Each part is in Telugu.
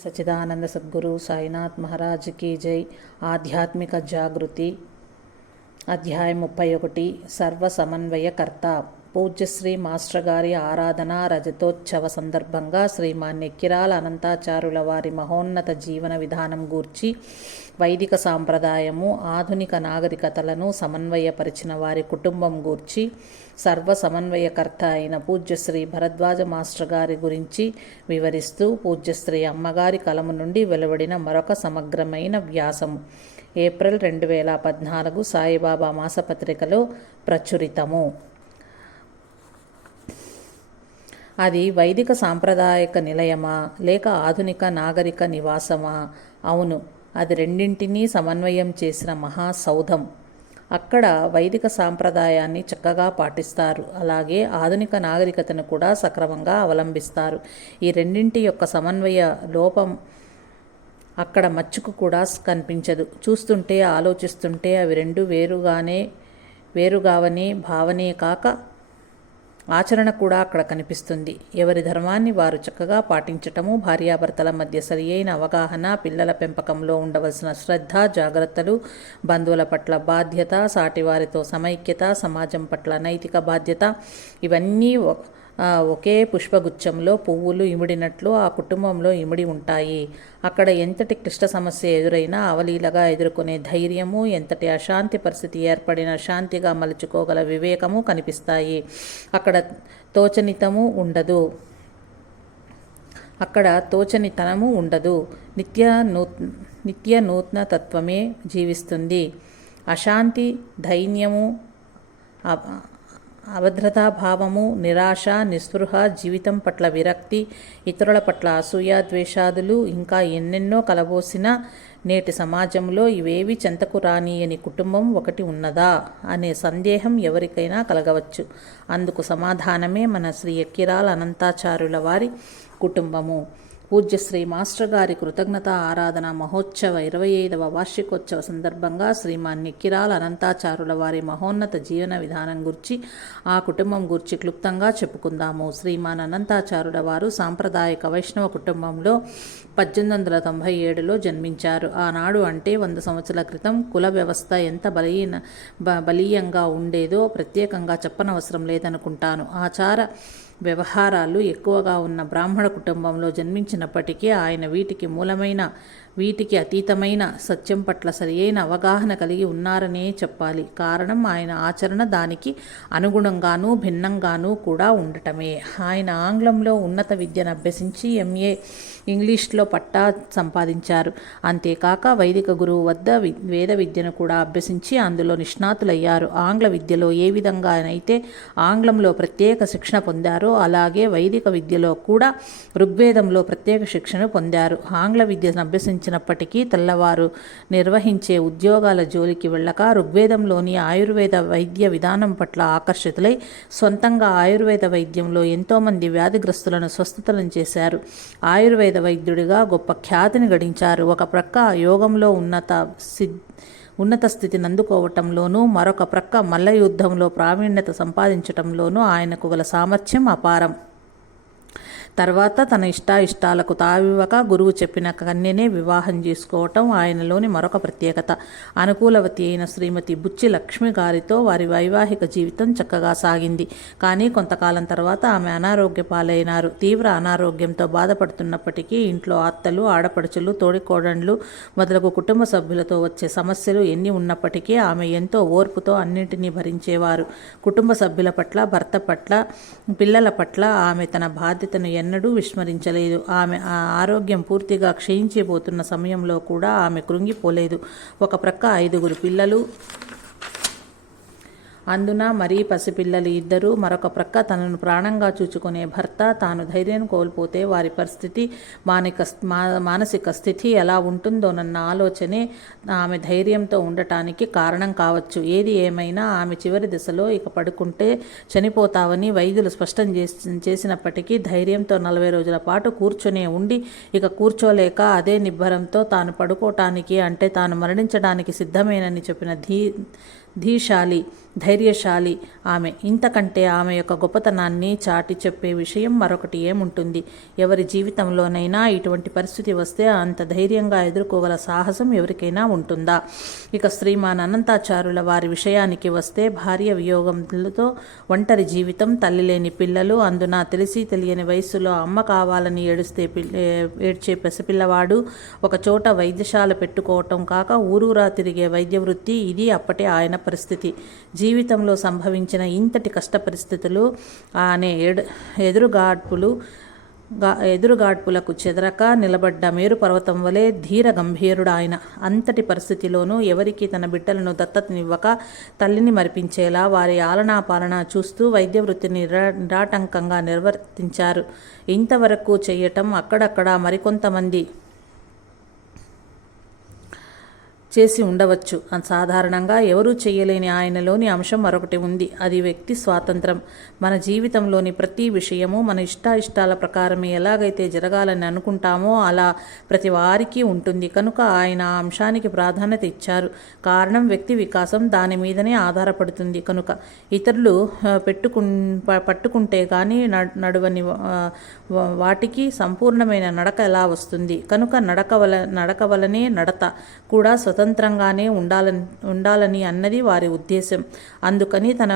సచ్చిదానంద సద్గురు సాయినాథ్ మహారాజ్ की జై. ఆధ్యాత్మిక జాగృతి అధ్యాయం 31 సర్వ సమన్వయకర్త. పూజ్యశ్రీ మాస్టర్ గారి ఆరాధన రజతోత్సవ సందర్భంగా శ్రీమాన్ ఎక్కిరాల అనంతాచారుల వారి మహోన్నత జీవన విధానం గూర్చి, వైదిక సాంప్రదాయము ఆధునిక నాగరికతలను సమన్వయపరిచిన వారి కుటుంబం గూర్చి, సర్వ సమన్వయకర్త అయిన పూజ్యశ్రీ భరద్వాజ మాస్టర్ గారి గురించి వివరిస్తూ పూజ్యశ్రీ అమ్మగారి కలము నుండి వెలువడిన మరొక సమగ్రమైన వ్యాసము ఏప్రిల్ 2014 సాయిబాబా మాసపత్రికలో ప్రచురితము. అది వైదిక సాంప్రదాయక నిలయమా లేక ఆధునిక నాగరిక నివాసమా? అవును, అది రెండింటినీ సమన్వయం చేసిన మహాసౌధం. అక్కడ వైదిక సాంప్రదాయాన్ని చక్కగా పాటిస్తారు, అలాగే ఆధునిక నాగరికతను కూడా సక్రమంగా అవలంబిస్తారు. ఈ రెండింటి యొక్క సమన్వయ లోపం అక్కడ మచ్చుకు కూడా కనిపించదు. చూస్తుంటే ఆలోచిస్తుంటే అవి రెండు వేరుగావనే భావనే కాక ఆచరణ కూడా అక్కడ కనిపిస్తుంది. ఎవరి ధర్మాన్ని వారు చక్కగా పాటించటము, భార్యాభర్తల మధ్య సరి అయిన అవగాహన, పిల్లల పెంపకంలో ఉండవలసిన శ్రద్ధ, జాగ్రత్తలు, బంధువుల పట్ల బాధ్యత, సాటివారితో సమైక్యత, సమాజం పట్ల నైతిక బాధ్యత, ఇవన్నీ ఒకే పుష్పగుచ్చంలో పువ్వులు ఇమిడినట్లు ఆ కుటుంబంలో ఇమిడి ఉంటాయి. అక్కడ ఎంతటి క్లిష్ట సమస్య ఎదురైనా అవలీలగా ఎదుర్కొనే ధైర్యము, ఎంతటి అశాంతి పరిస్థితి ఏర్పడిన శాంతిగా మలుచుకోగల వివేకము కనిపిస్తాయి. అక్కడ తోచనితనము ఉండదు. నిత్య నూతన తత్వమే జీవిస్తుంది. అశాంతి, దైన్యము, అభద్రతాభావము, నిరాశ, నిస్పృహ, జీవితం పట్ల విరక్తి, ఇతరుల పట్ల అసూయ, ద్వేషాదులు ఇంకా ఎన్నెన్నో కలబోసిన నేటి సమాజంలో ఇవేవి చెంతకు రానియని కుటుంబం ఒకటి ఉన్నదా అనే సందేహం ఎవరికైనా కలగవచ్చు. అందుకు సమాధానమే మన శ్రీ ఎక్కిరాల అనంతాచార్యుల వారి కుటుంబము. పూజ్యశ్రీ మాస్టర్ గారి కృతజ్ఞత ఆరాధన మహోత్సవ 25వ వార్షికోత్సవ సందర్భంగా శ్రీమాన్ ఎక్కిరాల అనంతాచారుల వారి మహోన్నత జీవన విధానం గురించి, ఆ కుటుంబం గురించి క్లుప్తంగా చెప్పుకుందాము. శ్రీమాన్ అనంతాచారుల వారు సాంప్రదాయక వైష్ణవ కుటుంబంలో 1897లో జన్మించారు. ఆనాడు అంటే 100 సంవత్సరాల క్రితం కుల వ్యవస్థ ఎంత బలీయంగా ఉండేదో ప్రత్యేకంగా చెప్పనవసరం లేదనుకుంటాను. ఆచార వ్యవహారాలు ఎక్కువగా ఉన్న బ్రాహ్మణ కుటుంబంలో జన్మించినప్పటికీ ఆయన వీటికి అతీతమైన సత్యం పట్ల సరియైన అవగాహన కలిగి ఉన్నారనే చెప్పాలి. కారణం ఆయన ఆచరణ దానికి అనుగుణంగానూ భిన్నంగానూ కూడా ఉండటమే. ఆయన ఆంగ్లంలో ఉన్నత విద్యను అభ్యసించి MA ఇంగ్లీష్లో పట్టా సంపాదించారు. అంతేకాక వైదిక గురువు వద్ద వేద విద్యను కూడా అభ్యసించి అందులో నిష్ణాతులయ్యారు. ఆంగ్ల విద్యలో ఏ విధంగానైతే ఆంగ్లంలో ప్రత్యేక శిక్షణ పొందారో అలాగే వైదిక విద్యలో కూడా ఋగ్వేదంలో ప్రత్యేక శిక్షణ పొందారు. ఆంగ్ల విద్యను అభ్యసించినప్పటికీ తెల్లవారు నిర్వహించే ఉద్యోగాల జోలికి వెళ్ళక ఋగ్వేదంలోని ఆయుర్వేద వైద్య విధానం పట్ల ఆకర్షితులై సొంతంగా ఆయుర్వేద వైద్యంలో ఎంతోమంది వ్యాధిగ్రస్తులను స్వస్థతలను చేశారు. ఆయుర్వేద వైద్యుడిగా గొప్ప ఖ్యాతిని గడించారు. ఒక ప్రక్క యోగంలో ఉన్నత స్థితిని అందుకోవటంలోనూ, మరొక ప్రక్క మల్ల యుద్ధంలో ప్రావీణ్యత సంపాదించటంలోనూ ఆయనకు గల సామర్థ్యం అపారం. తర్వాత తన ఇష్టాలకు తావివ్వక గురువు చెప్పిన కన్యనే వివాహం చేసుకోవటం ఆయనలోని మరొక ప్రత్యేకత. అనుకూలవతి అయిన శ్రీమతి బుచ్చి లక్ష్మి గారితో వారి వైవాహిక జీవితం చక్కగా సాగింది. కానీ కొంతకాలం తర్వాత ఆమె అనారోగ్య పాలైనారు. తీవ్ర అనారోగ్యంతో బాధపడుతున్నప్పటికీ ఇంట్లో అత్తలు, ఆడపడుచులు, తోడికోడండ్లు మొదలగు కుటుంబ సభ్యులతో వచ్చే సమస్యలు ఎన్ని ఉన్నప్పటికీ ఆమె ఎంతో ఓర్పుతో అన్నింటినీ భరించేవారు. కుటుంబ సభ్యుల పట్ల, భర్త పట్ల, పిల్లల పట్ల ఆమె తన బాధ్యతను ఎన్నడూ విస్మరించలేదు. ఆమె ఆరోగ్యం పూర్తిగా క్షీణించిపోతున్న సమయంలో కూడా ఆమె కృంగిపోలేదు. ఒక ప్రక్క 5 పిల్లలు, అందున మరీ పసిపిల్లలు 2, మరొక ప్రక్క తనను ప్రాణంగా చూచుకునే భర్త. తాను ధైర్యం కోల్పోతే వారి పరిస్థితి, మానసిక స్థితి ఎలా ఉంటుందోనన్న ఆలోచనే ఆమె ధైర్యంతో ఉండటానికి కారణం కావచ్చు. ఏది ఏమైనా ఆమె చివరి దశలో ఇక పడుకుంటే చనిపోతావని వైద్యులు స్పష్టం చేసినప్పటికీ ధైర్యంతో 40 రోజుల పాటు కూర్చొనే ఉండి, ఇక కూర్చోలేక అదే నిబ్బరంతో తాను పడుకోవటానికి అంటే తాను మరణించడానికి సిద్ధమేనని చెప్పిన ధీశాలి, ధైర్యశాలి ఆమె. ఇంతకంటే ఆమె యొక్క గొప్పతనాన్ని చాటి చెప్పే విషయం మరొకటి ఏముంటుంది? ఎవరి జీవితంలోనైనా ఇటువంటి పరిస్థితి వస్తే అంత ధైర్యంగా ఎదుర్కోగల సాహసం ఎవరికైనా ఉంటుందా? ఇక శ్రీమాన్ అనంతాచారుల వారి విషయానికి వస్తే, భార్య వియోగంతో ఒంటరి జీవితం, తల్లి లేని పిల్లలు, అందున తెలిసి తెలియని వయస్సులో అమ్మ కావాలని ఏడ్చే పసిపిల్లవాడు, ఒక చోట వైద్యశాల పెట్టుకోవటం కాక ఊరూరా తిరిగే వైద్య వృత్తి, ఇది అప్పటి ఆయన పరిస్థితి. జీవితంలో సంభవించిన ఇంతటి కష్ట పరిస్థితులు అనే ఎదురుగాడ్పులకు చెదరక నిలబడ్డ మేరు పర్వతం వలె ధీర గంభీరుడు ఆయన. అంతటి పరిస్థితిలోనూ ఎవరికి తన బిడ్డలను దత్తతనివ్వక తల్లిని మరిపించేలా వారి ఆలనా పాలన చూస్తూ వైద్య వృత్తిని నిరాటంకంగా నిర్వర్తించారు. ఇంతవరకు చేయటం అక్కడక్కడ మరికొంతమంది చేసి ఉండవచ్చు. సాధారణంగా ఎవరూ చేయలేని ఆయనలోని అంశం మరొకటి ఉంది. అది వ్యక్తి స్వాతంత్రం. మన జీవితంలోని ప్రతి విషయము మన ఇష్టాల ప్రకారమే ఎలాగైతే జరగాలని అనుకుంటామో అలా ప్రతి వారికి ఉంటుంది. కనుక ఆయన ఆ అంశానికి ప్రాధాన్యత ఇచ్చారు. కారణం వ్యక్తి వికాసం దాని మీదనే ఆధారపడుతుంది కనుక. ఇతరులు పట్టుకుంటే కానీ నడవని వాటికి సంపూర్ణమైన నడక ఎలా వస్తుంది? కనుక నడక వలనే నడత కూడా స్వతంత్రంగానే ఉండాలని అన్నది వారి ఉద్దేశం. అందుకని తన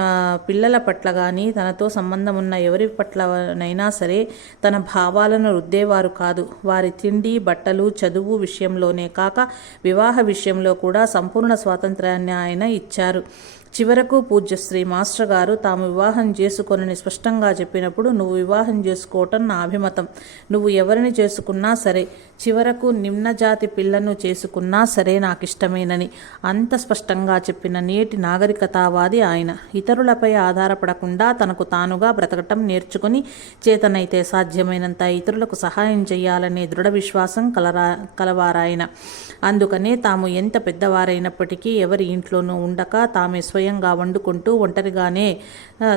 పిల్లల పట్ల కానీ తనతో సంబంధం ఉన్న ఎవరి పట్లనైనా సరే తన భావాలను రుద్దేవారు కాదు. వారి తిండి, బట్టలు, చదువు విషయంలోనే కాక వివాహ విషయంలో కూడా సంపూర్ణ స్వాతంత్రాన్ని ఆయన ఇచ్చారు. చివరకు పూజ్యశ్రీ మాస్టర్ గారు తాము వివాహం చేసుకొనని స్పష్టంగా చెప్పినప్పుడు, నువ్వు వివాహం చేసుకోవటం నా అభిమతం, నువ్వు ఎవరిని చేసుకున్నా సరే, చివరకు నిమ్నజాతి పిల్లను చేసుకున్నా సరే నాకు ఇష్టమేనని అంత స్పష్టంగా చెప్పిన నేటి నాగరికతావాది ఆయన. ఇతరులపై ఆధారపడకుండా తనకు తానుగా బ్రతకటం నేర్చుకుని చేతనైతే సాధ్యమైనంత ఇతరులకు సహాయం చేయాలనే దృఢ విశ్వాసం కలవారాయన. అందుకనే తాము ఎంత పెద్దవారైనప్పటికీ ఎవరి ఇంట్లోనూ ఉండక తామే స్వయంగా వండుకుంటూ ఒంటరిగానే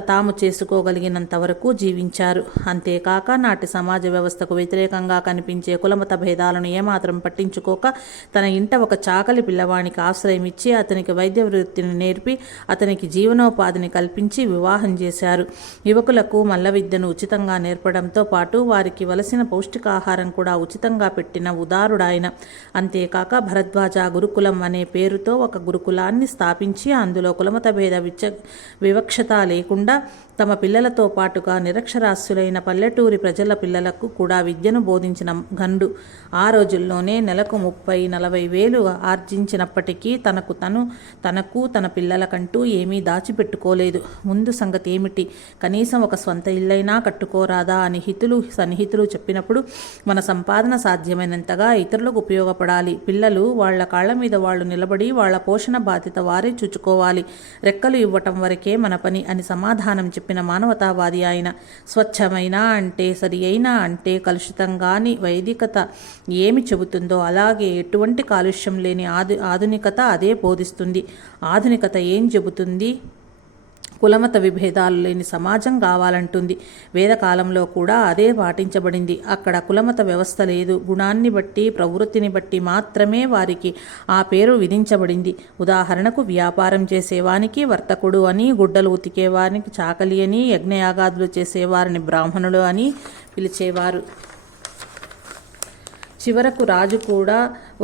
తాము చేసుకోగలిగినంత వరకు జీవించారు. అంతేకాక నాటి సమాజ వ్యవస్థకు వ్యతిరేకంగా కనిపించే కులమత భేదాలను ఏమాత్రం పట్టించుకోక తన ఇంట ఒక చాకలి పిల్లవానికి ఆశ్రయం ఇచ్చి అతనికి వైద్య వృత్తిని నేర్పి అతనికి జీవనోపాధిని కల్పించి వివాహం చేశారు. యువకులకు మల్ల విద్యను ఉచితంగా నేర్పడంతో పాటు వారికి వలసిన పౌష్టికాహారం కూడా ఉచితంగా పెట్టిన ఉదారుడాయన. అంతేకాక భరద్వాజ గురుకులం అనే పేరుతో ఒక గురుకులాన్ని స్థాపించి అందులో కులమత భేద వివక్షత లేకుండా తమ పిల్లలతో పాటుగా నిరక్షరాస్యులైన పల్లెటూరి ప్రజల పిల్లలకు కూడా విద్యను బోధించిన ఘనుడు. ఆ రోజుల్లోనే నెలకు 30-40 వేలు ఆర్జించినప్పటికీ తనకు తన పిల్లలకంటూ ఏమీ దాచిపెట్టుకోలేదు. ముందు సంగతి ఏమిటి, కనీసం ఒక స్వంత ఇల్లైనా కట్టుకోరాదా అని సన్నిహితులు చెప్పినప్పుడు, మన సంపాదన సాధ్యమైనంతగా ఇతరులకు ఉపయోగపడాలి, పిల్లలు వాళ్ల కాళ్ల మీద వాళ్ళు నిలబడి వాళ్ల పోషణ బాధ్యత వారే చూచుకోవాలి, రెక్కలు ఇవ్వటం వరకే మన పని అని సమాధానం చెప్పిన మానవతావాది ఆయన. స్వచ్ఛమైన అంటే సరి అయిన అంటే కలుషితంగాని వైదికత ఏమి చెబుతుందో అలాగే ఎటువంటి కాలుష్యం లేని ఆధునికత అదే బోధిస్తుంది. ఆధునికత ఏం చెబుతుంది? కులమత విభేదాలు లేని సమాజం కావాలంటుంది. వేదకాలంలో కూడా అదే పాటించబడింది. అక్కడ కులమత వ్యవస్థ లేదు. గుణాన్ని బట్టి ప్రవృత్తిని బట్టి మాత్రమే వారికి ఆ పేరు విధించబడింది. ఉదాహరణకు వ్యాపారం చేసేవానికి వర్తకుడు అని, గుడ్డలు ఉతికేవారికి చాకలి అని, యజ్ఞయాగాదులు చేసేవారిని బ్రాహ్మణులు అని పిలిచేవారు. చివరకు రాజు కూడా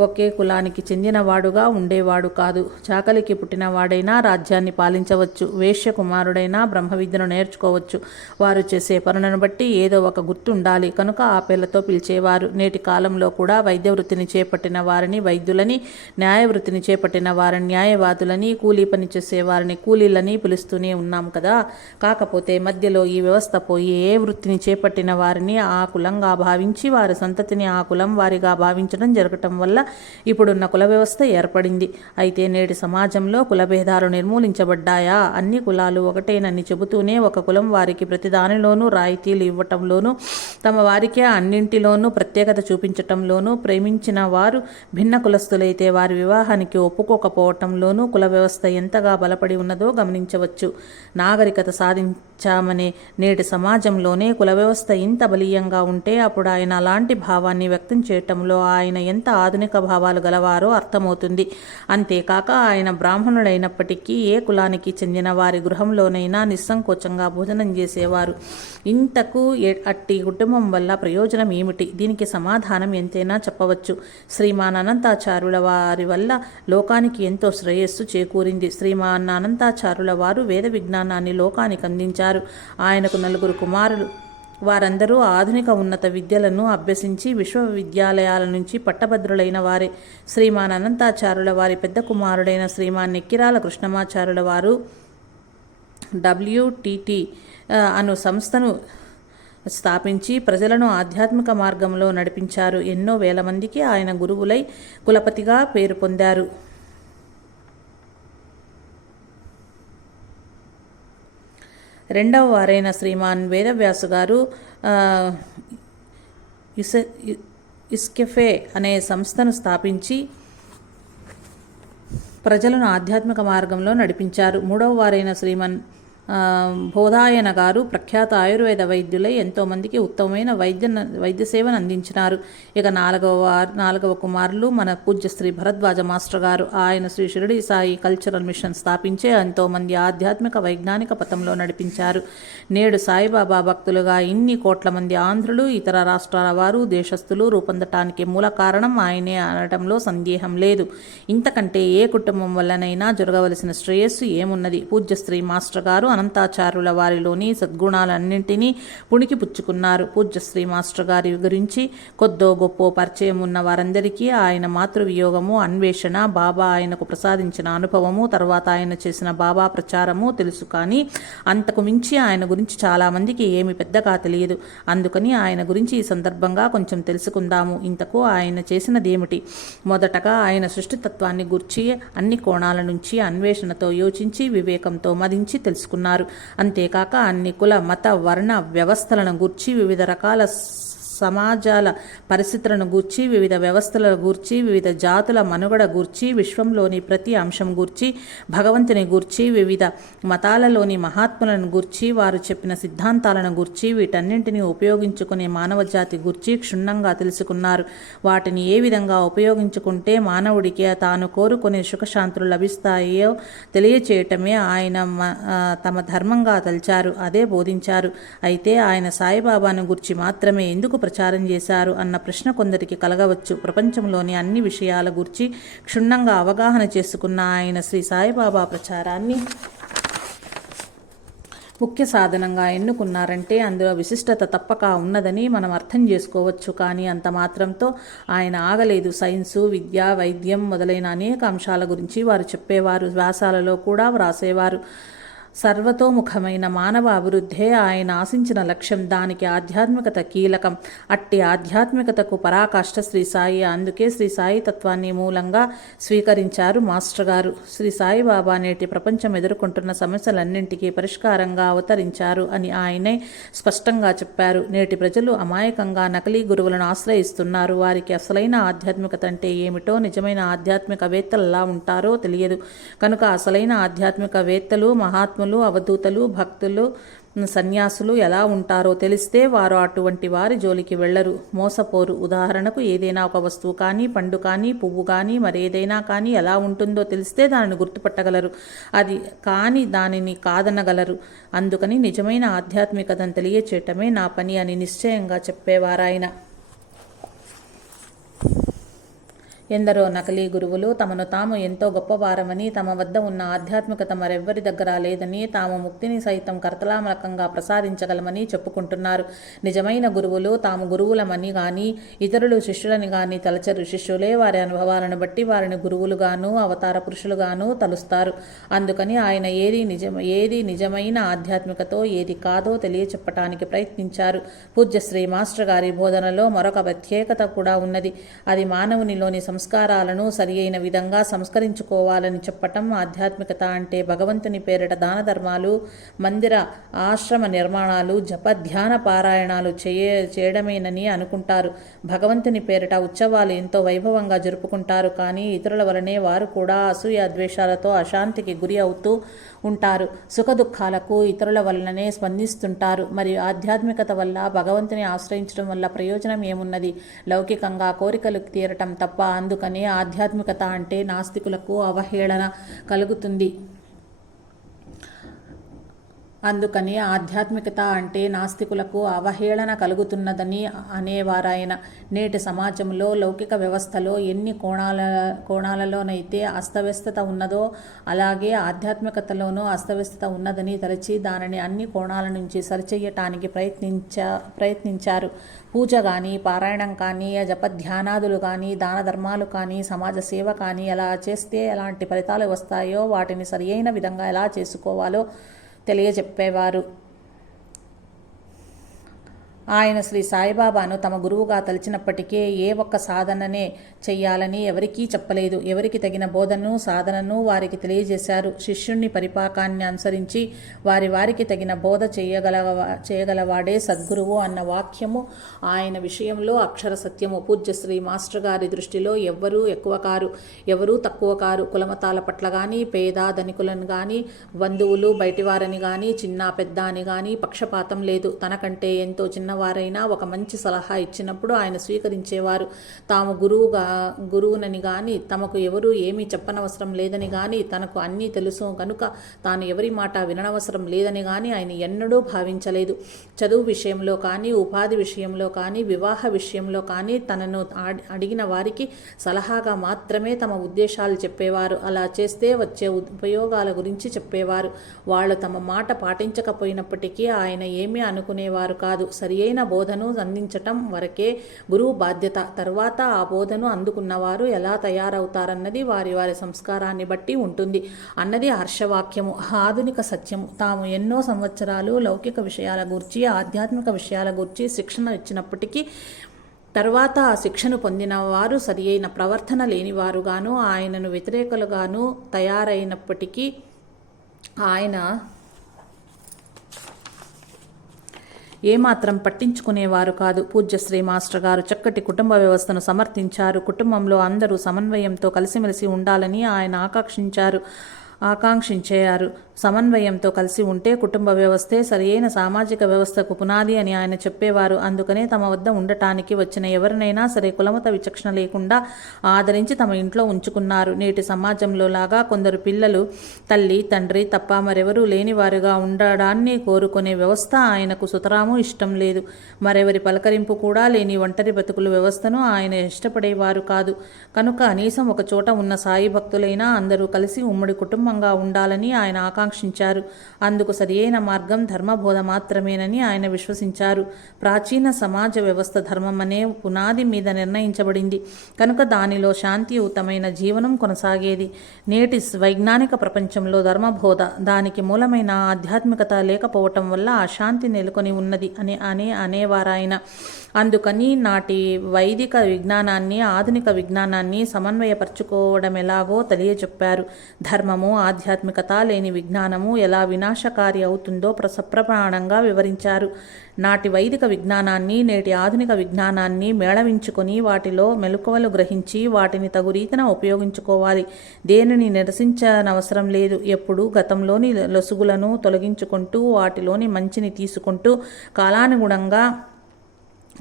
ఒకే కులానికి చెందినవాడుగా ఉండేవాడు కాదు. చాకలికి పుట్టినవాడైనా రాజ్యాన్ని పాలించవచ్చు, వేశ్య కుమారుడైనా బ్రహ్మ విద్యను నేర్చుకోవచ్చు. వారు చేసే పనులను బట్టి ఏదో ఒక గుర్తు ఉండాలి కనుక ఆ పేర్లతో పిలిచేవారు. నేటి కాలంలో కూడా వైద్య వృత్తిని చేపట్టిన వారిని వైద్యులని, న్యాయ వృత్తిని చేపట్టిన వారిని న్యాయవాదులని, కూలీ పని చేసేవారిని కూలీలని పిలుస్తూనే ఉన్నాం కదా. కాకపోతే మధ్యలో ఈ వ్యవస్థ పోయి ఏ వృత్తిని చేపట్టిన వారిని ఆ కులంగా భావించి వారి సంతతిని ఆ కులం వారిగా భావించడం జరగటం వల్ల ఇప్పుడున్న కుల వ్యవస్థ ఏర్పడింది. అయితే నేటి సమాజంలో కులభేదాలు నిర్మూలించబడ్డాయా? అన్ని కులాలు ఒకటేనని చెబుతూనే ఒక కులం వారికి ప్రతిదానిలోనూ రాయితీలు ఇవ్వటంలోనూ, తమ వారికే అన్నింటిలోనూ ప్రత్యేకత చూపించటంలోనూ, ప్రేమించిన వారు భిన్న కులస్తులైతే వారి వివాహానికి ఒప్పుకోకపోవటంలోనూ కుల వ్యవస్థ ఎంతగా బలపడి ఉన్నదో గమనించవచ్చు. నాగరికత ఇచ్చామనే నేటి సమాజంలోనే కుల వ్యవస్థ ఇంత బలీయంగా ఉంటే అప్పుడు ఆయన అలాంటి భావాన్ని వ్యక్తం చేయటంలో ఆయన ఎంత ఆధునిక భావాలు గలవారో అర్థమవుతుంది. అంతేకాక ఆయన బ్రాహ్మణుడైనప్పటికీ ఏ కులానికి చెందిన వారి గృహంలోనైనా నిస్సంకోచంగా భోజనం చేసేవారు. ఇంతకు అట్టి కుటుంబం వల్ల ప్రయోజనం ఏమిటి? దీనికి సమాధానం ఎంతైనా చెప్పవచ్చు. శ్రీమాన్ అనంతాచార్యుల వారి వల్ల లోకానికి ఎంతో శ్రేయస్సు చేకూరింది. శ్రీమాన్ అనంతాచార్యుల వారు వేద విజ్ఞానాన్ని లోకానికి అందించారు. ఆయనకు 4 కుమారులు. వారందరూ ఆధునిక ఉన్నత విద్యలను అభ్యసించి విశ్వవిద్యాలయాల నుంచి పట్టభద్రులైన వారే. శ్రీమాన్ అనంతాచార్యుల వారి పెద్ద కుమారుడైన శ్రీమాన్ నెక్కిరాల కృష్ణమాచార్యుల వారు WTT అను సంస్థను స్థాపించి ప్రజలను ఆధ్యాత్మిక మార్గంలో నడిపించారు. ఎన్నో వేల మందికి ఆయన గురువులై కులపతిగా పేరు పొందారు. రెండవ వారైన శ్రీమాన్ వేదవ్యాసు గారు ఇస్కెఫే అనే సంస్థను స్థాపించి ప్రజలను ఆధ్యాత్మిక మార్గంలో నడిపించారు. మూడవ వారైన శ్రీమన్ బోధాయన గారు ప్రఖ్యాత ఆయుర్వేద వైద్యులై ఎంతోమందికి ఉత్తమమైన వైద్య సేవను అందించినారు. ఇక నాలుగవ కుమారులు మన పూజ్య శ్రీ భరద్వాజ మాస్టర్ గారు. ఆయన శ్రీ షిరిడి సాయి కల్చరల్ మిషన్ స్థాపించే ఎంతోమంది ఆధ్యాత్మిక వైజ్ఞానిక పథంలో నడిపించారు. నేడు సాయిబాబా భక్తులుగా ఇన్ని కోట్ల మంది ఆంధ్రులు, ఇతర రాష్ట్రాల వారు, దేశస్థులు రూపొందటానికి మూల కారణం ఆయనే అనడంలో సందేహం లేదు. ఇంతకంటే ఏ కుటుంబం వల్లనైనా జరగవలసిన శ్రేయస్సు ఏమున్నది? పూజ్య శ్రీ మాస్టర్ గారు అనంతాచార్యుల వారిలోని సద్గుణాలన్నింటినీ పుణికి పుచ్చుకున్నారు. పూజ్యశ్రీ మాస్టర్ గారి గురించి కొద్దో గొప్ప పరిచయం ఉన్న వారందరికీ ఆయన మాతృవియోగము, అన్వేషణ, బాబా ఆయనకు ప్రసాదించిన అనుభవము, తర్వాత ఆయన చేసిన బాబా ప్రచారము తెలుసు. కానీ అంతకు మించి ఆయన గురించి చాలామందికి ఏమి పెద్దగా తెలియదు. అందుకని ఆయన గురించి ఈ సందర్భంగా కొంచెం తెలుసుకుందాము. ఇంతకు ఆయన చేసినదేమిటి? మొదటగా ఆయన సృష్టితత్వాన్ని గూర్చి అన్ని కోణాల నుంచి అన్వేషణతో యోచించి వివేకంతో మదించి తెలుసుకున్నారు. అంతేకాక అన్ని కుల, మత, వర్ణ వ్యవస్థలను గూర్చి, వివిధ రకాల సమాజాల పరిస్థితులను గూర్చి, వివిధ వ్యవస్థల గూర్చి, వివిధ జాతుల మనుగడ గూర్చి, విశ్వంలోని ప్రతి అంశం గూర్చి, భగవంతుని గూర్చి, వివిధ మతాలలోని మహాత్ములను గూర్చి, వారు చెప్పిన సిద్ధాంతాలను గూర్చి, వీటన్నింటినీ ఉపయోగించుకునే మానవ జాతి గూర్చి క్షుణ్ణంగా తెలుసుకున్నారు. వాటిని ఏ విధంగా ఉపయోగించుకుంటే మానవుడికి తాను కోరుకునే సుఖశాంతులు లభిస్తాయో తెలియచేయటమే ఆయన తమ ధర్మంగా తలిచారు. అదే బోధించారు. అయితే ఆయన సాయిబాబాను గురించి మాత్రమే ఎందుకు ప్రచారం చేశారు అన్న ప్రశ్న కొందరికి కలగవచ్చు. ప్రపంచంలోని అన్ని విషయాల గురించి క్షుణ్ణంగా అవగాహన చేసుకున్న ఆయన శ్రీ సాయిబాబా ప్రచారాన్ని ముఖ్య సాధనంగా ఎన్నుకున్నారంటే అందులో విశిష్టత తప్పక ఉన్నదని మనం అర్థం చేసుకోవచ్చు. కానీ అంత మాత్రంతో ఆయన ఆగలేదు. సైన్సు, విద్య, వైద్యం మొదలైన అనేక అంశాల గురించి వారు చెప్పేవారు. వ్యాసాలలో కూడా వ్రాసేవారు. సర్వతోముఖమైన మానవ అభివృద్ధే ఆయన ఆశించిన లక్ష్యం. దానికి ఆధ్యాత్మికత కీలకం. అట్టి ఆధ్యాత్మికతకు పరాకాష్ఠ శ్రీ సాయి. అందుకే శ్రీ సాయి తత్వాన్ని మూలంగా స్వీకరించారు మాస్టర్ గారు. శ్రీ సాయిబాబా నేటి ప్రపంచం ఎదుర్కొంటున్న సమస్యలన్నింటికీ పరిష్కారంగా అవతరించారు అని ఆయనే స్పష్టంగా చెప్పారు. నేటి ప్రజలు అమాయకంగా నకిలీ గురువులను ఆశ్రయిస్తున్నారు. వారికి అసలైన ఆధ్యాత్మికత అంటే ఏమిటో, నిజమైన ఆధ్యాత్మికవేత్తలలా ఉంటారో తెలియదు. కనుక అసలైన ఆధ్యాత్మికవేత్తలు, మహాత్ములు, అవధూతలు, భక్తులు, సన్యాసులు ఎలా ఉంటారో తెలిస్తే వారు అటువంటి వారి జోలికి వెళ్లరు, మోసపోరు. ఉదాహరణకు ఏదైనా ఒక వస్తువు కానీ, పండు కానీ, పువ్వు కానీ, మరేదైనా కానీ ఎలా ఉంటుందో తెలిస్తే దానిని గుర్తుపట్టగలరు. అది కానీ దానిని కాదనగలరు. అందుకని నిజమైన ఆధ్యాత్మికతను తెలియచేయటమే నా పని అని నిశ్చయంగా చెప్పేవారాయన. ఎందరో నకిలీ గురువులు తమను తాము ఎంతో గొప్పవారమని, తమ వద్ద ఉన్న ఆధ్యాత్మికత మరెవ్వరి దగ్గర లేదని, తాము ముక్తిని సైతం కర్తలామలకంగా ప్రసాదించగలమని చెప్పుకుంటున్నారు. నిజమైన గురువులు తాము గురువులమని గాని, ఇతరులు శిష్యులని గాని తలచరు. శిష్యులే వారి అనుభవాలను బట్టి వారిని గురువులుగాను, అవతార పురుషులుగాను తలుస్తారు. అందుకని ఆయన ఏది నిజమైన ఆధ్యాత్మికతో, ఏది కాదో తెలియచెప్పటానికి ప్రయత్నించారు. పూజ్యశ్రీ మాస్టర్ గారి బోధనలో మరొక ప్రత్యేకత కూడా ఉన్నది. అది మానవునిలోని సంస్కారాలను సరి అయిన విధంగా సంస్కరించుకోవాలని చెప్పటం ఆధ్యాత్మికత అంటే. భగవంతుని పేరిట దాన ధర్మాలు, మందిర ఆశ్రమ నిర్మాణాలు, జప ధ్యాన పారాయణాలు చేయడమేనని అనుకుంటారు. భగవంతుని పేరిట ఉత్సవాలు ఎంతో వైభవంగా జరుపుకుంటారు. కానీ ఇతరుల వలనే వారు కూడా అసూయ ద్వేషాలతో అశాంతికి గురి అవుతూ ఉంటారు. సుఖ దుఃఖాలకు ఇతరుల వలననే స్పందిస్తుంటారు. మరియు ఆధ్యాత్మికత వల్ల, భగవంతుని ఆశ్రయించడం వల్ల ప్రయోజనం ఏమున్నది? లౌకికంగా కోరికలు తీరటం తప్ప. అందుకనే ఆధ్యాత్మికత అంటే నాస్తికులకు అవహేళన కలుగుతుంది. అందుకని ఆధ్యాత్మికత అంటే నాస్తికులకు అవహేళన కలుగుతున్నదని అనేవారాయన. నేటి సమాజంలో లౌకిక వ్యవస్థలో ఎన్ని కోణాలలోనైతే అస్తవ్యస్తత ఉన్నదో అలాగే ఆధ్యాత్మికతలోనూ అస్తవ్యస్తత ఉన్నదని తలచి దానిని అన్ని కోణాల నుంచి సరిచెయ్యటానికి ప్రయత్నించారు. పూజ కానీ, పారాయణం కానీ, జపధ్యానాదులు కానీ, దాన ధర్మాలు కానీ, సమాజ సేవ కానీ ఎలా చేస్తే ఎలాంటి ఫలితాలు వస్తాయో వాటిని సరియైన విధంగా ఎలా చేసుకోవాలో తెలియజెప్పేవారు. ఆయన శ్రీ సాయిబాబాను తమ గురువుగా తలిచినప్పటికీ ఏ ఒక్క సాధననే చెయ్యాలని ఎవరికీ చెప్పలేదు. ఎవరికి తగిన బోధనను, సాధనను వారికి తెలియజేశారు. శిష్యుణ్ణి పరిపాకాన్ని అనుసరించి వారికి తగిన బోధ చేయగలవాడే సద్గురువు అన్న వాక్యము ఆయన విషయంలో అక్షర సత్యము. పూజ్య శ్రీ మాస్టర్ గారి దృష్టిలో ఎవ్వరూ ఎక్కువ కారు, ఎవరూ తక్కువ కారు. కులమతాల పట్ల కానీ, పేద ధనికులను కానీ, బంధువులు బయటివారని కానీ, చిన్న పెద్ద అని కానీ పక్షపాతం లేదు. తనకంటే ఎంతో చిన్న వారైనా ఒక మంచి సలహా ఇచ్చినప్పుడు ఆయన స్వీకరించేవారు. తాము గురువునని గాని, తమకు ఎవరూ ఏమీ చెప్పనవసరం లేదని గాని, తనకు అన్నీ తెలుసు కనుక తాను ఎవరి మాట విననవసరం లేదని గాని ఆయన ఎన్నడూ భావించలేదు. చదువు విషయంలో కానీ, ఉపాధి విషయంలో కానీ, వివాహ విషయంలో కానీ తనను అడిగిన వారికి సలహాగా మాత్రమే తమ ఉద్దేశాలు చెప్పేవారు. అలా చేస్తే వచ్చే ఉపయోగాల గురించి చెప్పేవారు. వాళ్ళు తమ మాట పాటించకపోయినప్పటికీ ఆయన ఏమీ అనుకునేవారు కాదు. సరియైన బోధను అందించటం వరకే గురువు బాధ్యత. తర్వాత ఆ బోధను అందుకున్నవారు ఎలా తయారవుతారన్నది వారి సంస్కారాన్ని బట్టి ఉంటుంది అన్నది హర్షవాక్యము, ఆధునిక సత్యము. తాము ఎన్నో సంవత్సరాలు లౌకిక విషయాల గురించి, ఆధ్యాత్మిక విషయాల గురించి శిక్షణ ఇచ్చినప్పటికీ తర్వాత ఆ శిక్షను పొందిన వారు సరి అయిన ప్రవర్తన లేనివారుగాను, ఆయనను వ్యతిరేకులుగాను తయారైనప్పటికీ ఆయన ఏమాత్రం పట్టించుకునేవారు కాదు. పూజ్య శ్రీ మాస్టర్ గారు చక్కటి కుటుంబ వ్యవస్థను సమర్థించారు. కుటుంబంలో అందరూ సమన్వయంతో కలిసిమెలిసి ఉండాలని ఆయన ఆకాంక్షించారు. సమన్వయంతో కలిసి ఉంటే కుటుంబ వ్యవస్థే సరియైన సామాజిక వ్యవస్థకు పునాది అని ఆయన చెప్పేవారు. అందుకనే తమ వద్ద ఉండటానికి వచ్చిన ఎవరినైనా సరే కులమత విచక్షణ లేకుండా ఆదరించి తమ ఇంట్లో ఉంచుకున్నారు. నేటి సమాజంలో లాగా కొందరు పిల్లలు తల్లి తండ్రి తప్ప మరెవరూ లేనివారుగా ఉండడాన్ని కోరుకునే వ్యవస్థ ఆయనకు సుతరాము ఇష్టం లేదు. మరెవరి పలకరింపు కూడా లేని ఒంటరి బతుకుల వ్యవస్థను ఆయన ఇష్టపడేవారు కాదు. కనుక కనీసం ఒక చోట ఉన్న సాయి భక్తులైనా అందరూ కలిసి ఉమ్మడి కుటుంబంగా ఉండాలని ఆయన ఆకాంక్షించారు. అందుకు సరియైన మార్గం ధర్మబోధ మాత్రమేనని ఆయన విశ్వసించారు. ప్రాచీన సమాజ వ్యవస్థ ధర్మం అనే పునాది మీద నిర్ణయించబడింది కనుక దానిలో శాంతియుతమైన జీవనం కొనసాగేది. నేటి వైజ్ఞానిక ప్రపంచంలో ధర్మబోధ, దానికి మూలమైన ఆధ్యాత్మికత లేకపోవటం వల్ల అశాంతి నెలకొని ఉన్నది అనేవారాయన. అందుకని నాటి వైదిక విజ్ఞానాన్ని, ఆధునిక విజ్ఞానాన్ని సమన్వయపరుచుకోవడం ఎలాగో తెలియజెప్పారు. ధర్మము, ఆధ్యాత్మికత లేని విజ్ఞానము ఎలా వినాశకారి అవుతుందో ప్రప్రమాణంగా వివరించారు. నాటి వైదిక విజ్ఞానాన్ని, నేటి ఆధునిక విజ్ఞానాన్ని మేళవించుకొని వాటిలో మెలకువలు గ్రహించి వాటిని తగు రీతిన ఉపయోగించుకోవాలి. దేనిని నిరసించనవసరం లేదు. ఎప్పుడూ గతంలోని లొసుగులను తొలగించుకుంటూ వాటిలోని మంచిని తీసుకుంటూ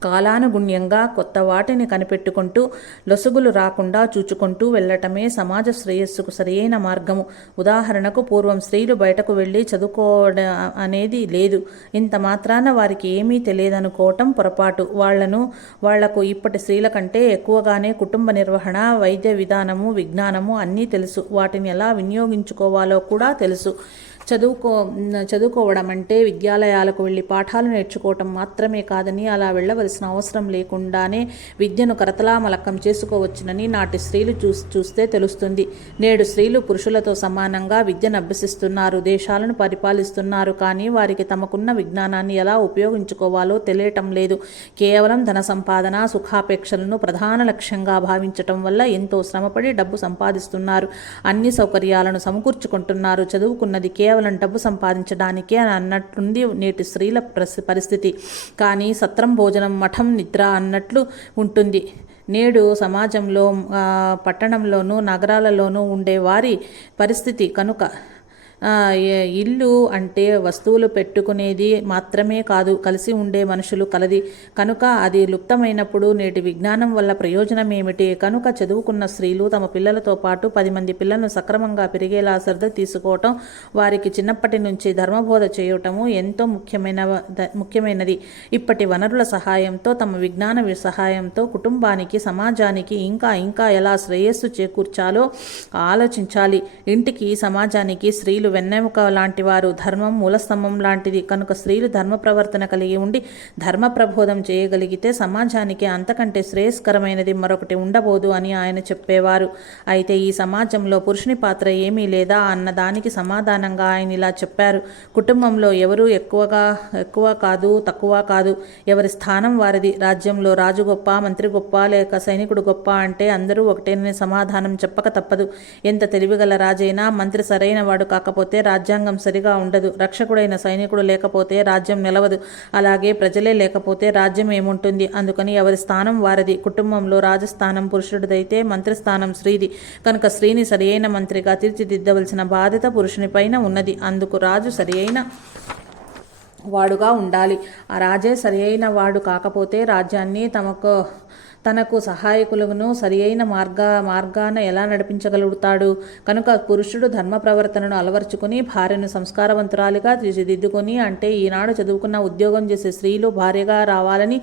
కాలానుగుణ్యంగా కొత్త వాటిని కనిపెట్టుకుంటూ లొసుగులు రాకుండా చూచుకుంటూ వెళ్ళటమే సమాజ శ్రేయస్సుకు సరియైన మార్గము. ఉదాహరణకు పూర్వం స్త్రీలు బయటకు వెళ్ళి చదువుకోవడం అనేది లేదు. ఇంత మాత్రాన వారికి ఏమీ తెలియదనుకోవటం పొరపాటు. వాళ్లకు ఇప్పటి స్త్రీల కంటే ఎక్కువగానే కుటుంబ నిర్వహణ, వైద్య విధానము, విజ్ఞానము అన్నీ తెలుసు. వాటిని ఎలా వినియోగించుకోవాలో కూడా తెలుసు. చదువుకోవడం అంటే విద్యాలయాలకు వెళ్ళి పాఠాలు నేర్చుకోవటం మాత్రమే కాదని, అలా వెళ్ళవలసిన అవసరం లేకుండానే విద్యను కరతలామలకం చేసుకోవచ్చునని నాటి స్త్రీలు చూస్తే తెలుస్తుంది. నేడు స్త్రీలు పురుషులతో సమానంగా విద్యను అభ్యసిస్తున్నారు, దేశాలను పరిపాలిస్తున్నారు. కానీ వారికి తమకున్న విజ్ఞానాన్ని ఎలా ఉపయోగించుకోవాలో తెలియటం లేదు. కేవలం ధన సంపాదన, సుఖాపేక్షలను ప్రధాన లక్ష్యంగా భావించటం వల్ల ఎంతో శ్రమపడి డబ్బు సంపాదిస్తున్నారు, అన్ని సౌకర్యాలను సమకూర్చుకుంటున్నారు. చదువుకున్నది కేవలం డబ్బు సంపాదించడానికే అని అన్నట్లుంది నేటి స్త్రీల పరిస్థితి. కానీ సత్రం, భోజనం, మఠం, నిద్ర అన్నట్లు ఉంటుంది నేడు సమాజంలో. పట్టణంలోనూ నగరాలలోనూ ఉండే వారి పరిస్థితి కనుక ఇల్లు అంటే వస్తువులు పెట్టుకునేది మాత్రమే కాదు, కలిసి ఉండే మనుషులు కలది కనుక అది లుప్తమైనప్పుడు నేటి విజ్ఞానం వల్ల ప్రయోజనం ఏమిటి? కనుక చదువుకున్న స్త్రీలు తమ పిల్లలతో పాటు 10 మంది పిల్లలను సక్రమంగా పెరిగేలా శ్రద్ధ తీసుకోవటం, వారికి చిన్నప్పటి నుంచి ధర్మబోధ చేయటము ఎంతో ముఖ్యమైనది. ఇప్పటి వనరుల సహాయంతో, తమ విజ్ఞాన సహాయంతో కుటుంబానికి, సమాజానికి ఇంకా ఎలా శ్రేయస్సు చేకూర్చాలో ఆలోచించాలి. ఇంటికి, సమాజానికి స్త్రీలు వెన్నెముక లాంటి వారు. ధర్మం మూలస్తంభం లాంటిది కనుక స్త్రీలు ధర్మ ప్రవర్తన కలిగి ఉండి ధర్మ ప్రబోధం చేయగలిగితే సమాజానికి అంతకంటే శ్రేయస్కరమైనది మరొకటి ఉండబోదు అని ఆయన చెప్పేవారు. అయితే ఈ సమాజంలో పురుషుని పాత్ర ఏమీ లేదా అన్న దానికి సమాధానంగా ఆయన ఇలా చెప్పారు. కుటుంబంలో ఎవరు ఎక్కువ కాదు, తక్కువ కాదు, ఎవరి స్థానం వారిది. రాజ్యంలో రాజు గొప్ప, మంత్రి గొప్ప, లేక సైనికుడు గొప్ప అంటే అందరూ ఒకటేనని సమాధానం చెప్పక తప్పదు. ఎంత తెలివిగల రాజైనా మంత్రి సరైన వాడు కాకపోతే రాజ్యాంగం సరిగా ఉండదు. రక్షకుడైన సైనికుడు లేకపోతే రాజ్యం నిలవదు. అలాగే ప్రజలే లేకపోతే రాజ్యం ఏముంటుంది? అందుకని ఎవరి స్థానం వారిది. కుటుంబంలో రాజస్థానం పురుషుడిదైతే మంత్రి స్థానం స్త్రీది కనుక స్త్రీని సరియైన మంత్రిగా తీర్చిదిద్దవలసిన బాధ్యత పురుషుని పైన ఉన్నది. అందుకు రాజు సరియైన వాడుగా ఉండాలి. ఆ రాజే సరియైన వాడు కాకపోతే రాజ్యాన్ని తనకు సహాయకులను సరియైన మార్గాన ఎలా నడిపించగలుగుతాడు? కనుక పురుషుడు ధర్మ ప్రవర్తనను అలవర్చుకుని భార్యను సంస్కారవంతురాలిగా తీర్చిదిద్దుకొని, అంటే ఈనాడు చదువుకున్న ఉద్యోగం చేసే స్త్రీలు భార్యగా రావాలని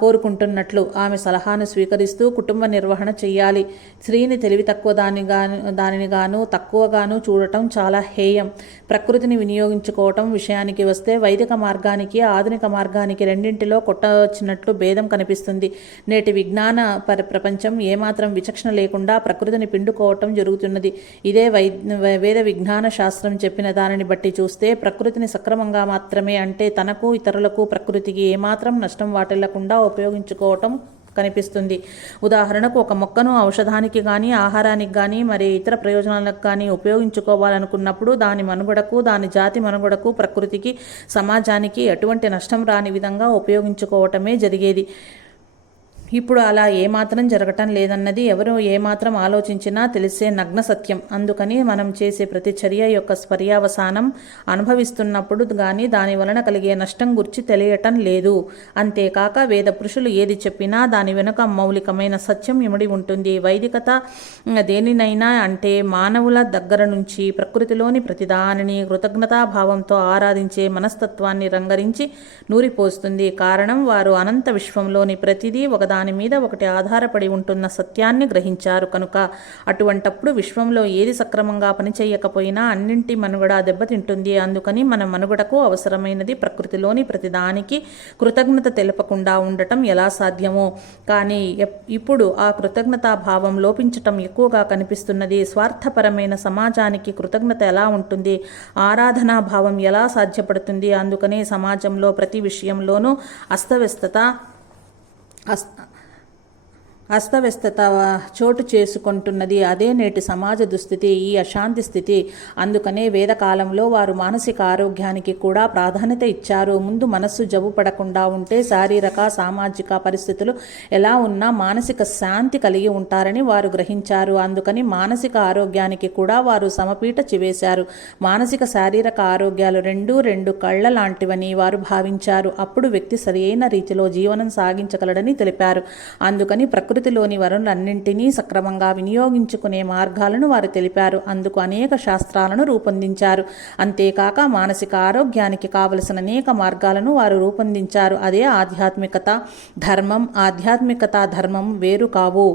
కోరుకుంటున్నట్లు ఆమె సలహాను స్వీకరిస్తూ కుటుంబ నిర్వహణ చెయ్యాలి. స్త్రీని తెలివి తక్కువ దానినిగాను తక్కువగాను చూడటం చాలా హేయం. ప్రకృతిని వినియోగించుకోవటం విషయానికి వస్తే వైదిక మార్గానికి, ఆధునిక మార్గానికి రెండింటిలో కొట్టవచ్చినట్లు భేదం కనిపిస్తుంది. నేటి విజ్ఞాన ప్రపంచం ఏమాత్రం విచక్షణ లేకుండా ప్రకృతిని పిండుకోవటం జరుగుతున్నది. ఇదే వేద విజ్ఞాన శాస్త్రం చెప్పిన దానిని బట్టి చూస్తే ప్రకృతిని సక్రమంగా మాత్రమే, అంటే తనకు, ఇతరులకు, ప్రకృతికి ఏమాత్రం నష్టం వాటిల్లకుండా ఉపయోగించుకోవటం కనిపిస్తుంది. ఉదాహరణకు ఒక మొక్కను ఔషధానికి కానీ, ఆహారానికి కానీ, మరి ఇతర ప్రయోజనాలకు కానీ ఉపయోగించుకోవాలనుకున్నప్పుడు దాని మనుగడకు, దాని జాతి మనుగడకు, ప్రకృతికి, సమాజానికి ఎటువంటి నష్టం రాని విధంగా ఉపయోగించుకోవటమే జరిగేది. ఇప్పుడు అలా ఏమాత్రం జరగటం లేదన్నది ఎవరు ఏమాత్రం ఆలోచించినా తెలిసే నగ్న సత్యం. అందుకని మనం చేసే ప్రతి చర్య యొక్క పర్యవసానం అనుభవిస్తున్నప్పుడు కానీ దాని వలన కలిగే నష్టం గురించి తెలియటం లేదు. అంతేకాక వేద పురుషులు ఏది చెప్పినా దాని వెనుక మౌలికమైన సత్యం ఇమిడి ఉంటుంది. వైదికత దేనినైనా, అంటే మానవుల దగ్గర నుంచి ప్రకృతిలోని ప్రతిదానిని కృతజ్ఞతాభావంతో ఆరాధించే మనస్తత్వాన్ని రంగరించి నూరిపోస్తుంది. కారణం వారు అనంత విశ్వంలోని ప్రతిదీ ఒకదాని మీద ఒకటి ఆధారపడి ఉంటున్న సత్యాన్ని గ్రహించారు కనుక. అటువంటప్పుడు విశ్వంలో ఏది సక్రమంగా పనిచేయకపోయినా అన్నింటి మనుగడ దెబ్బతింటుంది. అందుకని మన మనుగడకు అవసరమైనది ప్రకృతిలోని ప్రతిదానికి కృతజ్ఞత తెలపకుండా ఉండటం ఎలా సాధ్యమో. కానీ ఇప్పుడు ఆ కృతజ్ఞతాభావం లోపించటం ఎక్కువగా కనిపిస్తున్నది. స్వార్థపరమైన సమాజానికి కృతజ్ఞత ఎలా ఉంటుంది? ఆరాధనాభావం ఎలా సాధ్యపడుతుంది? అందుకనే సమాజంలో ప్రతి విషయంలోనూ అస్తవ్యస్తత చోటు చేసుకుంటున్నది. అదే నేటి సమాజ దుస్థితి, ఈ అశాంతి స్థితి. అందుకనే వేదకాలంలో వారు మానసిక ఆరోగ్యానికి కూడా ప్రాధాన్యత ఇచ్చారు. ముందు మనస్సు జబ్బు పడకుండా ఉంటే శారీరక, సామాజిక పరిస్థితులు ఎలా ఉన్నా మానసిక శాంతి కలిగి ఉంటారని వారు గ్రహించారు. అందుకని మానసిక ఆరోగ్యానికి కూడా వారు సమపీట చివేశారు. మానసిక, శారీరక ఆరోగ్యాలు రెండు కళ్ళ లాంటివని వారు భావించారు. అప్పుడు వ్యక్తి సరియైన రీతిలో జీవనం సాగించగలడని తెలిపారు. అందుకని ప్రకృతిలోని వనరులన్నింటినీ సక్రమంగా వినియోగించుకునే మార్గాలను వారు తెలిపారు. అందుకు అనేక శాస్త్రాలను రూపొందించారు. అంతేకాక మానసిక ఆరోగ్యానికి కావలసిన అనేక మార్గాలను వారు రూపొందించారు. అదే ఆధ్యాత్మికత, ధర్మం. ఆధ్యాత్మికత, ధర్మం వేరు కావు.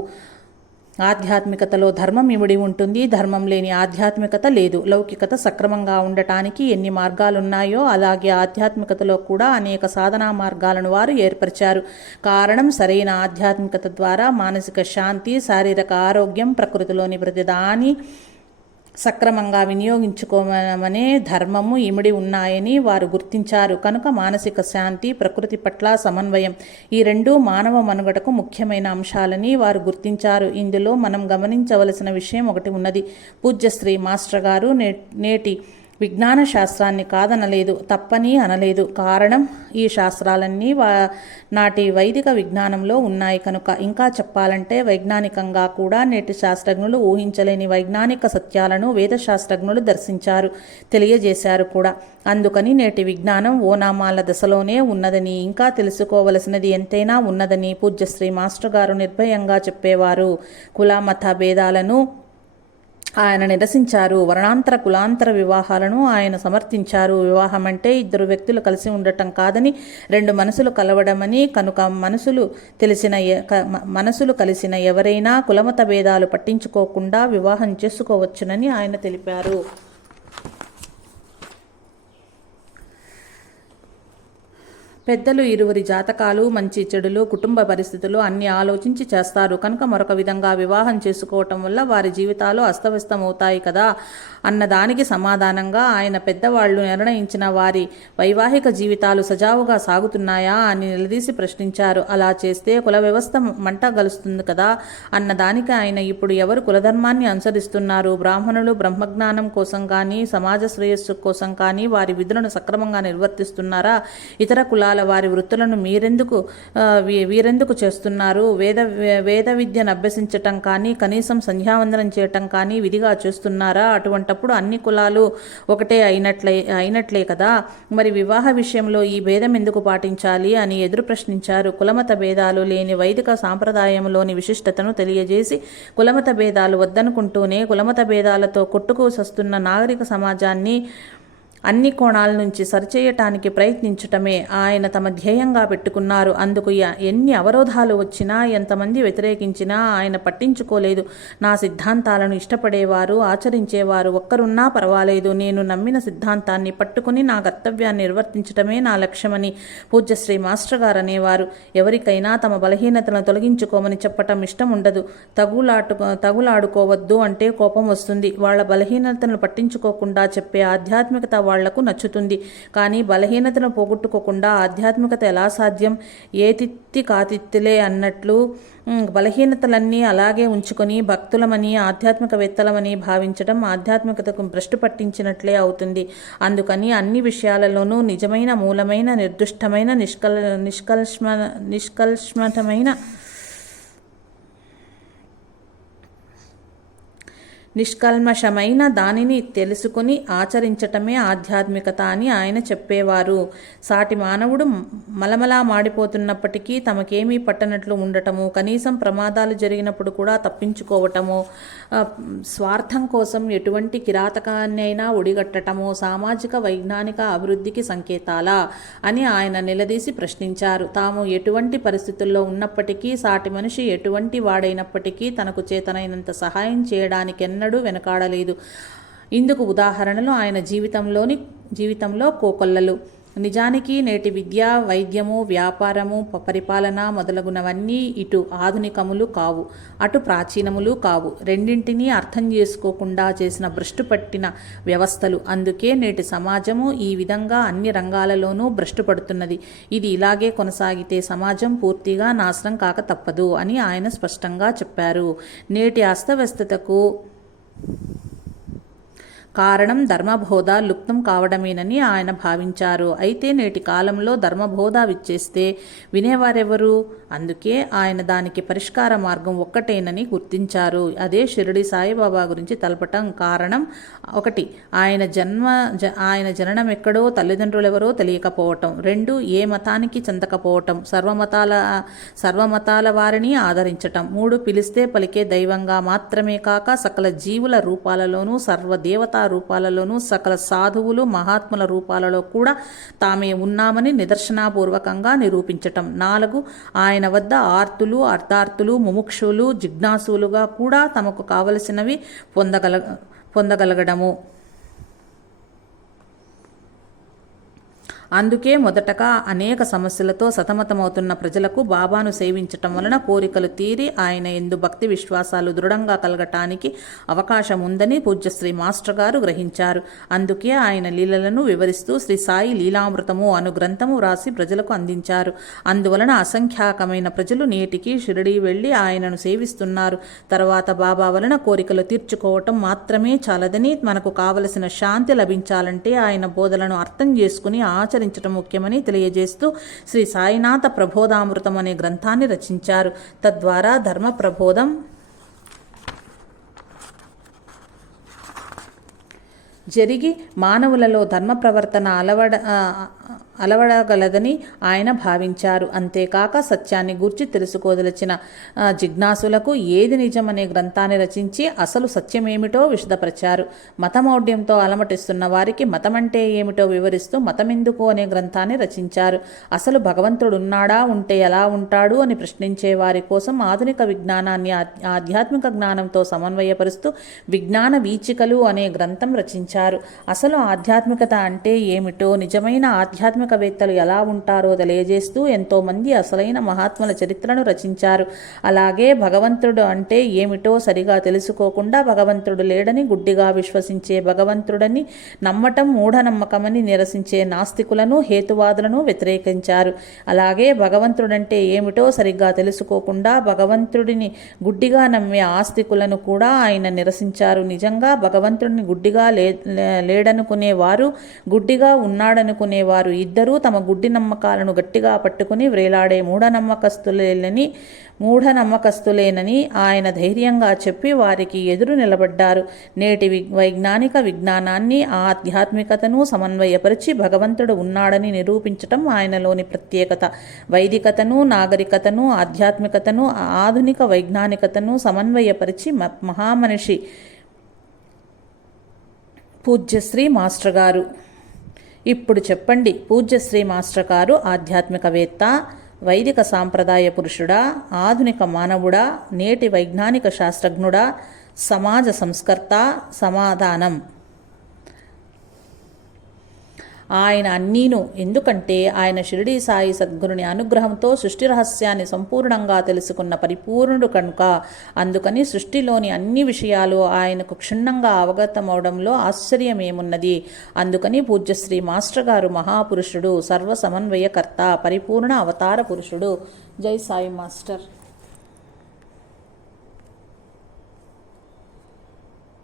ఆధ్యాత్మికతలో ధర్మం ఇమిడి ఉంటుంది. ధర్మం లేని ఆధ్యాత్మికత లేదు. లౌకికత సక్రమంగా ఉండటానికి ఎన్ని మార్గాలున్నాయో అలాగే ఆధ్యాత్మికతలో కూడా అనేక సాధనా మార్గాలను వారు ఏర్పరిచారు. కారణం సరైన ఆధ్యాత్మికత ద్వారా మానసిక శాంతి, శారీరక ఆరోగ్యం, ప్రకృతిలోని ప్రతిదాని సక్రమంగా వినియోగించుకోమనే ధర్మము ఇమిడి ఉన్నాయని వారు గుర్తించారు. కనుక మానసిక శాంతి, ప్రకృతి పట్ల సమన్వయం ఈ రెండూ మానవ మనుగడకు ముఖ్యమైన అంశాలని వారు గుర్తించారు. ఇందులో మనం గమనించవలసిన విషయం ఒకటి ఉన్నది. పూజ్యశ్రీ మాస్టర్ గారు నేటి విజ్ఞాన శాస్త్రాన్ని కాదనలేదు, తప్పని అనలేదు. కారణం ఈ శాస్త్రాలన్నీ నాటి వైదిక విజ్ఞానంలో ఉన్నాయి కనుక. ఇంకా చెప్పాలంటే వైజ్ఞానికంగా కూడా నేటి శాస్త్రజ్ఞులు ఊహించలేని వైజ్ఞానిక సత్యాలను వేద శాస్త్రజ్ఞులు దర్శించారు, తెలియజేశారు కూడా. అందుకని నేటి విజ్ఞానం ఓనామాల దశలోనే ఉన్నదని, ఇంకా తెలుసుకోవలసినది ఎంతైనా ఉన్నదని పూజ్యశ్రీ మాస్టర్ గారు నిర్భయంగా చెప్పేవారు. కులమత భేదాలను ఆయన నిరసించారు. వర్ణాంతర కులాంతర వివాహాలను ఆయన సమర్థించారు. వివాహం అంటే ఇద్దరు వ్యక్తులు కలిసి ఉండటం కాదని, రెండు మనసులు కలవడమని. కనుక మనసులు కలిసిన ఎవరైనా కులమత భేదాలు పట్టించుకోకుండా వివాహం చేసుకోవచ్చునని ఆయన తెలిపారు. పెద్దలు ఇరువురి జాతకాలు, మంచి చెడులు, కుటుంబ పరిస్థితులు అన్ని ఆలోచించి చేస్తారు కనుక మరొక విధంగా వివాహం చేసుకోవటం వల్ల వారి జీవితాలు అస్తవ్యస్తమవుతాయి కదా అన్నదానికి సమాధానంగా ఆయన పెద్దవాళ్లు నిర్ణయించిన వారి వైవాహిక జీవితాలు సజావుగా సాగుతున్నాయా అని నిలదీసి ప్రశ్నించారు. అలా చేస్తే కుల వ్యవస్థ మంట గలుస్తుంది కదా అన్నదానికి ఆయన ఇప్పుడు ఎవరు కులధర్మాన్ని అనుసరిస్తున్నారు? బ్రాహ్మణులు బ్రహ్మజ్ఞానం కోసం కానీ, సమాజ శ్రేయస్సు కోసం కానీ వారి విధులను సక్రమంగా నిర్వర్తిస్తున్నారా? ఇతర కులాల వారి వృత్తులను వీరెందుకు చేస్తున్నారు? వేద విద్యను అభ్యసించటం కానీ, కనీసం సంధ్యావందనం చేయటం కానీ విధిగా చేస్తున్నారా? అటువంటప్పుడు అన్ని కులాలు ఒకటే అయినట్లే కదా. మరి వివాహ విషయంలో ఈ భేదం ఎందుకు పాటించాలి అని ఎదురు ప్రశ్నించారు. కులమత భేదాలు లేని వైదిక సాంప్రదాయంలోని విశిష్టతను తెలియజేసి, కులమత భేదాలు వద్దనుకుంటూనే కులమత భేదాలతో కొట్టుకు సస్తున్న నాగరిక సమాజాన్ని అన్ని కోణాల నుంచి సరిచేయటానికి ప్రయత్నించటమే ఆయన తమ ధ్యేయంగా పెట్టుకున్నారు. అందుకు ఎన్ని అవరోధాలు వచ్చినా, ఎంతమంది వ్యతిరేకించినా ఆయన పట్టించుకోలేదు. నా సిద్ధాంతాలను ఇష్టపడేవారు, ఆచరించేవారు ఒక్కరున్నా పర్వాలేదు, నేను నమ్మిన సిద్ధాంతాన్ని పట్టుకుని నా కర్తవ్యాన్ని నిర్వర్తించటమే నా లక్ష్యమని పూజ్యశ్రీ మాస్టర్ గారు అనేవారు. ఎవరికైనా తమ బలహీనతలను తొలగించుకోమని చెప్పటం ఇష్టం ఉండదు. తగులాడుకోవద్దు అంటే కోపం వస్తుంది. వాళ్ళ బలహీనతను పట్టించుకోకుండా చెప్పే ఆధ్యాత్మికత వాళ్లకు నచ్చుతుంది. కానీ బలహీనతను పోగొట్టుకోకుండా ఆధ్యాత్మికత ఎలా సాధ్యం? ఏ తిత్తి కాతిత్తులే అన్నట్లు బలహీనతలన్నీ అలాగే ఉంచుకొని భక్తులమని, ఆధ్యాత్మికవేత్తలమని భావించడం ఆధ్యాత్మికతకు భ్రష్టు పట్టించినట్లే అవుతుంది. అందుకని అన్ని విషయాలలోనూ నిజమైన, మూలమైన, నిర్దుష్టమైన, నిష్కల్మషమైన దానిని తెలుసుకుని ఆచరించటమే ఆధ్యాత్మికత అని ఆయన చెప్పేవారు. సాటి మానవుడు మలమలా మాడిపోతున్నప్పటికీ తమకేమీ పట్టనట్లు ఉండటము, కనీసం ప్రమాదాలు జరిగినప్పుడు కూడా తప్పించుకోవటము, స్వార్థం కోసం ఎటువంటి కిరాతకాన్ని అయినా ఒడిగట్టటము సామాజిక వైజ్ఞానిక అభివృద్ధికి సంకేతాలా అని ఆయన నిలదీసి ప్రశ్నించారు. తాము ఎటువంటి పరిస్థితుల్లో ఉన్నప్పటికీ, సాటి మనిషి ఎటువంటి వాడైనప్పటికీ తనకు చేతనైనంత సహాయం చేయడానికి వెనకాడలేదు. ఇందుకు ఉదాహరణలు ఆయన జీవితంలో కోకొల్లలు. నిజానికి నేటి విద్య, వైద్యము, వ్యాపారము, పరిపాలన మొదలగునవన్నీ ఇటు ఆధునికములు కావు, అటు ప్రాచీనములు కావు. రెండింటినీ అర్థం చేసుకోకుండా చేసిన భ్రష్టు పట్టిన వ్యవస్థలు. అందుకే నేటి సమాజము ఈ విధంగా అన్ని రంగాలలోనూ భ్రష్టు పడుతున్నది. ఇది ఇలాగే కొనసాగితే సమాజం పూర్తిగా నాశనం కాక తప్పదు అని ఆయన స్పష్టంగా చెప్పారు. నేటి అస్తవ్యస్తతకు కారణం ధర్మబోధ లుప్తం కావడమేనని ఆయన భావించారు. అయితే నేటి కాలంలో ధర్మబోధ విచ్చేస్తే వినేవారెవరు? అందుకే ఆయన దానికి పరిష్కార మార్గం ఒక్కటేనని గుర్తించారు. అదే షిరిడి సాయిబాబా గురించి తలపటం. కారణం ఒకటి, ఆయన జననం ఎక్కడో, తల్లిదండ్రులెవరో తెలియకపోవటం. 2, ఏ మతానికి చెందకపోవటం, సర్వమతాల వారిని ఆదరించటం. 3, పిలిస్తే పలికే దైవంగా మాత్రమే కాక సకల జీవుల రూపాలలోనూ సర్వదేవతా రూపాలలోనూ సకల సాధువులు మహాత్ముల రూపాలలో కూడా తామే ఉన్నామని నిదర్శనాపూర్వకంగా నిరూపించటం. 4 ఆయన వద్ద ఆర్తులు, అర్థార్థులు, ముముక్షులు, జిజ్ఞాసులుగా కూడా తమకు కావలసినవి పొందగలగడము. అందుకే మొదటగా అనేక సమస్యలతో సతమతమవుతున్న ప్రజలకు బాబాను సేవించటం వలన కోరికలు తీరి ఆయన యందు భక్తి విశ్వాసాలు దృఢంగా కలగటానికి అవకాశం ఉందని పూజ్యశ్రీ మాస్టర్ గారు గ్రహించారు. అందుకే ఆయన లీలలను వివరిస్తూ శ్రీ సాయి లీలామృతము అను గ్రంథము వ్రాసి ప్రజలకు అందించారు. అందువలన అసంఖ్యాకమైన ప్రజలు నేటికి షిరిడీ వెళ్లి ఆయనను సేవిస్తున్నారు. తర్వాత బాబా వలన కోరికలు తీర్చుకోవటం మాత్రమే చాలదని, మనకు కావలసిన శాంతి లభించాలంటే ఆయన బోధలను అర్థం చేసుకుని ఆచరించడం ముఖ్యమని తెలియజేస్తూ శ్రీ సాయినాథ ప్రబోధామృతం అనే గ్రంథాన్ని రచించారు. తద్వారా ధర్మ ప్రబోధం జరిగి మానవులలో ధర్మ ప్రవర్తన అలవడగలదని ఆయన భావించారు. అంతేకాక సత్యాన్ని గూర్చి తెలుసుకోదలచిన జిజ్ఞాసులకు ఏది నిజమనే గ్రంథాన్ని రచించి అసలు సత్యమేమిటో విశదపరిచారు. మతమౌఢ్యంతో అలమటిస్తున్న వారికి మతమంటే ఏమిటో వివరిస్తూ మతమెందుకు అనే గ్రంథాన్ని రచించారు. అసలు భగవంతుడున్నాడా, ఉంటే ఎలా ఉంటాడు అని ప్రశ్నించే వారి కోసం ఆధునిక విజ్ఞానాన్ని ఆధ్యాత్మిక జ్ఞానంతో సమన్వయపరుస్తూ విజ్ఞాన వీచికలు అనే గ్రంథం రచించారు. అసలు ఆధ్యాత్మికత అంటే ఏమిటో, నిజమైన ఆధ్యాత్మికవేత్తలు ఎలా ఉంటారో తెలియజేస్తూ ఎంతోమంది అసలైన మహాత్ముల చరిత్రను రచించారు. అలాగే భగవంతుడు అంటే ఏమిటో సరిగా తెలుసుకోకుండా భగవంతుడు లేడని గుడ్డిగా విశ్వసించే భగవంతుడని నమ్మటం మూఢనమ్మకమని నిరసించే నాస్తికులను, హేతువాదులను వ్యతిరేకించారు. అలాగే భగవంతుడంటే ఏమిటో సరిగ్గా తెలుసుకోకుండా భగవంతుడిని గుడ్డిగా నమ్మే ఆస్తికులను కూడా ఆయన నిరసించారు. నిజంగా భగవంతుడిని గుడ్డిగా లేడనుకునేవారు, గుడ్డిగా ఉన్నాడనుకునేవారు ఇద్దరూ తమ గుడ్డి నమ్మకాలను గట్టిగా పట్టుకుని వ్రేలాడే మూఢనమ్మకస్తులేనని ఆయన ధైర్యంగా చెప్పి వారికి ఎదురు నిలబడ్డారు. నేటి వైజ్ఞానిక విజ్ఞానాన్ని, ఆధ్యాత్మికతను సమన్వయపరిచి భగవంతుడు ఉన్నాడని నిరూపించటం ఆయనలోని ప్రత్యేకత. వైదికతను, నాగరికతను, ఆధ్యాత్మికతను, ఆధునిక వైజ్ఞానికతను సమన్వయపరిచి మహామనిషి పూజ్యశ్రీ మాస్టర్ గారు. ఇప్పుడు చెప్పండి, పూజ్యశ్రీ మాస్టర్ గారు ఆధ్యాత్మికవేత్త, వైదిక సాంప్రదాయ పురుషుడా, ఆధునిక మానవుడా, నేటి వైజ్ఞానిక శాస్త్రజ్ఞుడా, సమాజ సంస్కర్త? సమాధానం ఆయన అన్నీను. ఎందుకంటే ఆయన షిరిడీ సాయి సద్గురుని అనుగ్రహంతో సృష్టి రహస్యాన్ని సంపూర్ణంగా తెలుసుకున్న పరిపూర్ణుడు కనుక. అందుకని సృష్టిలోని అన్ని విషయాలు ఆయనకు క్షుణ్ణంగా అవగతమవడంలో ఆశ్చర్యమేమున్నది. అందుకని పూజ్యశ్రీ మాస్టర్ గారు మహాపురుషుడు, సర్వ సమన్వయకర్త, పరిపూర్ణ అవతార పురుషుడు. జై సాయి మాస్టర్.